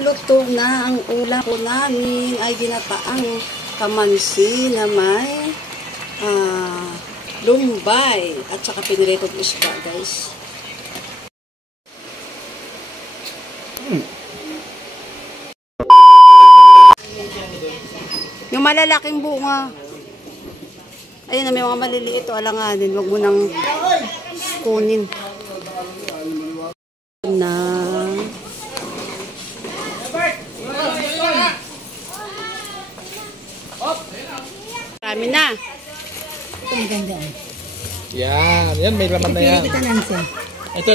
luto na ang ulam po namin ay ginataang kamansi na may lumbay at saka piniritong isda, guys. Yung malalaking bunga. Ayun na, may mga maliliit o alanganin. Huwag mo nang kunin. Na. Kami na. Yan. Yan, may laman na yan. Ito.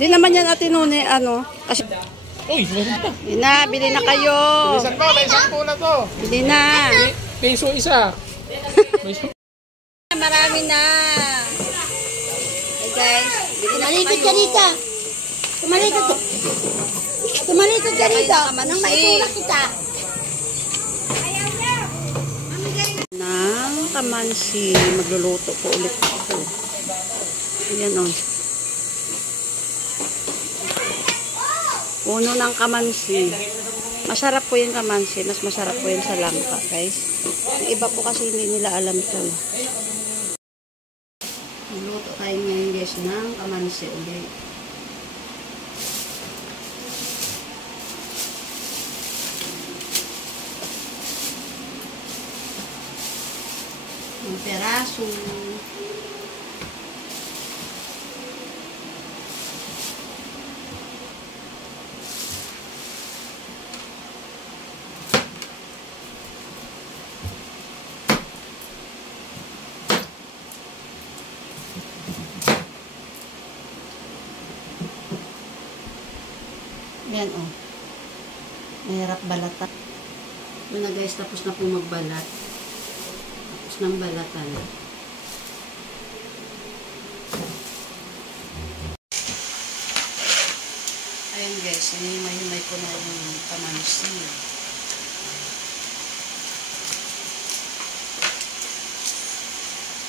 Hindi naman yan Ate Nune, ano. Kasi... Uy, meron pa. Bili na, bili na kayo. Bilisan mo, may 10 na to. Bili na. Peso isa. Marami na. Hey guys, bili na Tumalikod kayo. ka dito. Tumalikod ka dito. Nang maitulak kita. Ng kamansi. Magluluto po ulit ako. Ayan o. Puno ng kamansi. Masarap po yung kamansi. Mas masarap po yun sa langka, guys. Yung iba po kasi hindi nila alam ito. Magluluto tayo ngayon, guys, ng kamansi ulit. Ang peraso. Yan o. Mahirap balatan. Yun na guys, tapos na po magbalat. Tapos ng balatan. Ayan guys, hinimay-himay ko na yung kamansi.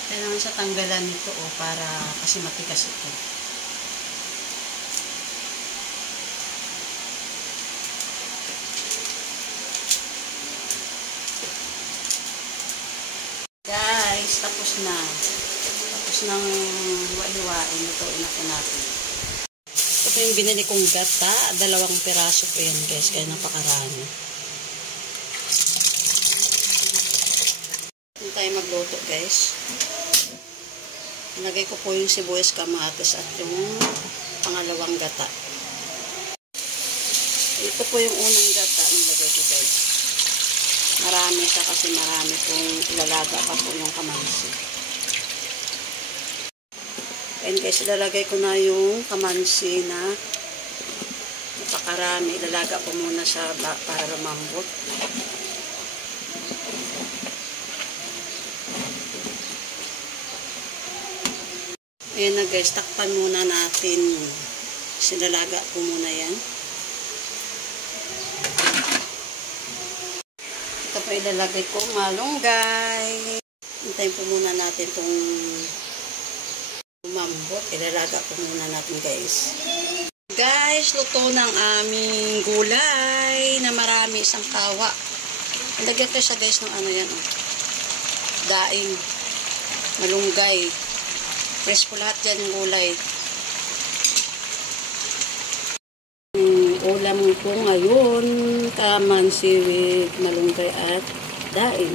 Kailangan sa tanggalan nito o para kasi matigas ito. Guys, tapos na. Tapos nang hiwa-hiwain. Lutuin na po natin. Ito po yung binili kong gata. 2 piraso po yan guys. Kaya napakarami. Hindi tayo magluto guys. Nilagay ko po yung sibuyas, kamatis at yung pangalawang gata. Ito po yung unang gata. Nilagay ko guys. Marami siya kasi marami pong ilalaga pa po yung kamansi. And guys, ilalagay ko na yung kamansi na napakarami. Ilalaga ko muna siya para lumambot. Ayan na guys, takpan muna natin. Sinalaga ko muna yan. Ito po ilalagay ko malunggay. Hintayin po muna natin itong lumambot. Ilalaga po muna natin guys. Guys, luto ng aming gulay na marami, isang kawa. Ilagay ko siya guys ng ano yan. Daing, malunggay. Fresh po lahat dyan yung gulay. Ulam ko ngayon, kamansi with malunggay at daing.